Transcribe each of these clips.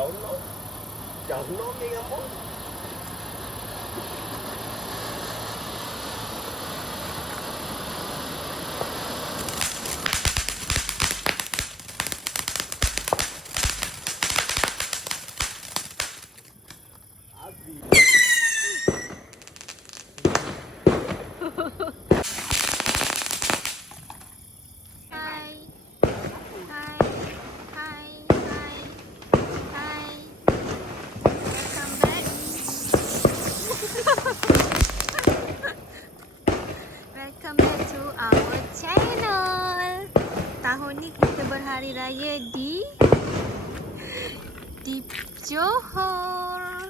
giorno, giorno mi amore. Thank you. Raya di di Johor.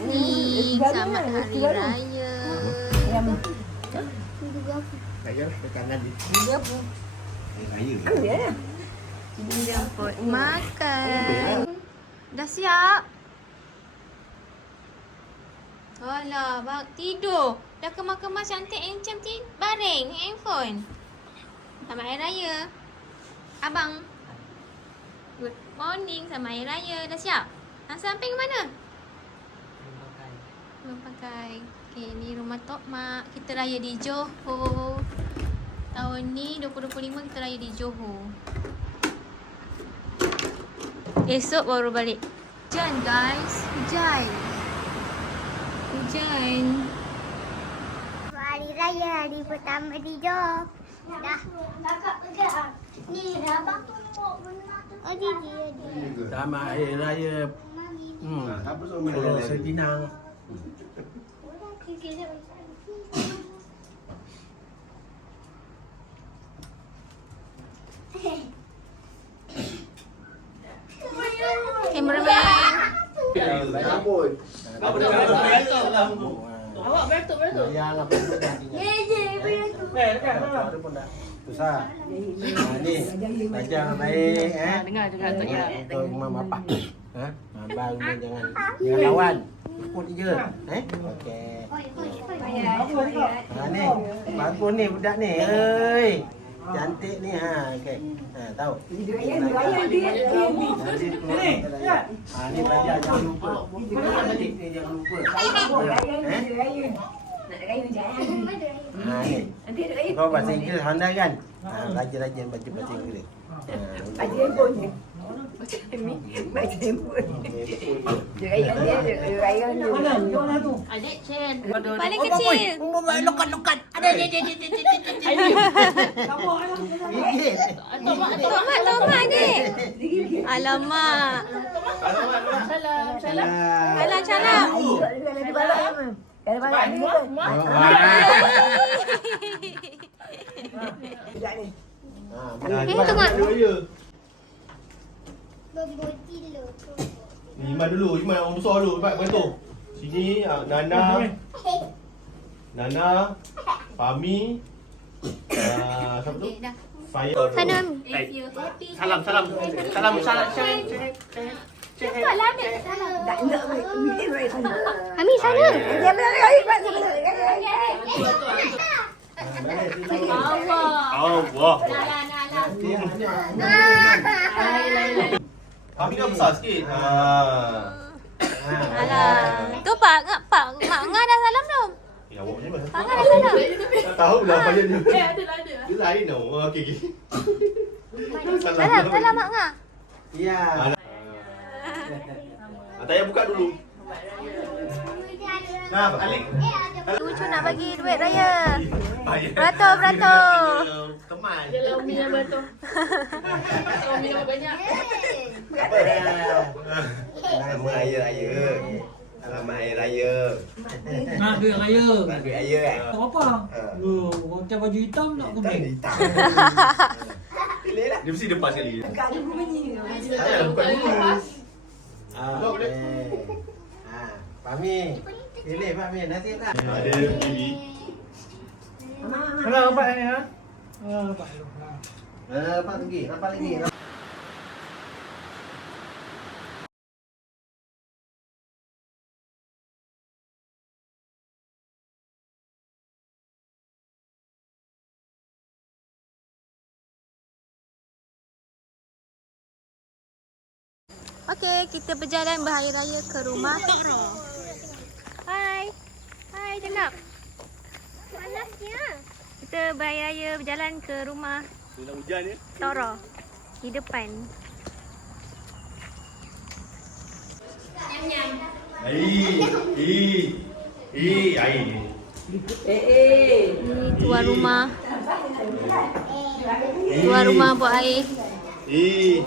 Ni selamat hari raya. Saya ke kanan ni. Raya. Jemput makan. Dah siap? Alah, bang tidur. Dah kemas-kemas cantik macam ti baring handphone. Selamat Hari Raya. Abang. Good morning sama Hari Raya. Dah siap? Nak samping ke mana? Belum pakai. Okay, ni rumah Tok Mak. Kita raya di Johor. Tahun ni 2025 kita raya di Johor. Esok baru balik. Hujan guys. Hujan. Hujan. Hari Raya hari pertama di Johor. Dah. Kakak pegang. Ni dah abang tu bawa benda tu. Oh, dia dia. Selamat Hari Raya. Hmm. Apa Pulau Sepinang. Cameraman. Rambut. Awak beratuk beratuk. Yang apa tu dah tinggal. Ye ye beratuk. Eh, dekat Ada mana? pun dah. Susah. Ha, ni. Belajar baik eh. Dengar dengar tak ya. Untuk mak bapak. Ha? Abang ni jangan jangan lawan. Ikut je. Eh? Okey. Ha ni. Bagus ni budak ni. Oi. Cantik ni ha. Okey. Ha tahu. Nanti keluar. Ha ni belajar jangan lupa. Ni jangan lupa. Eh? Ha ni. Kau bahasa Inggeris handal kan? Ha, rajin-rajin baca bahasa Inggeris. Ha, Adik Chen. Paling kecil. Lokat-lokat. Ada ada ada ada Gigit. Tomat, tomat adik. Alamak. Salam, salam. Alah, calam. Ha, Eh, tengok. Berboti lo. Ni Iman dulu, Iman orang besar dulu, Iman bukan tu. Sini ah, Nana, Nana, Fami, ah, siapa tu? Okay, dah. Faya. Sana. Salam, salam. Salam, salam. Cepatlah ambil. Ami sana. Allah. Nala, nala. Fami kan besar sikit. Ah. Alah. Tu Pak, Ngak, Pak, Mak Ngah dah salam belum? Ya, awak macam mana? Pak Ngah dah salam. Tak tahu lah apa dia. Eh, ada lah ada. Dia lain tau. Oh, okey, okey. Salam, salam Mak Ngah. Ya. Tak payah buka dulu. Nah, Alik. Lucu nak bagi duit raya. Beratur, beratur. Teman. Dia lah Umi yang beratuk. Umi yang banyak. Selamat Hari Raya. Selamat Hari Raya. Nak duit raya. Nak duit raya kan? Tak apa. Oh, macam baju hitam nak kuning. hitam. Pilih lah. Dia mesti depan sekali. Dekat pun bunyi. Tak buka dulu. Ah. Ha, Fahmi. Pilih Fahmi nanti tak? Ada TV. Kalau nampak ni ha. Ah, nampak. Ha. Ha, nampak lagi, nampak lagi. Okey, kita berjalan berhari raya ke rumah Tok Ro. Hai. Hai, cakap. Panasnya. Kita berhari raya berjalan ke rumah Dah hujan ya. Tok Ro. Di depan. Ai. Ih. Ih, ai ni. Ini tuan rumah. Tuan rumah buat air. Ih.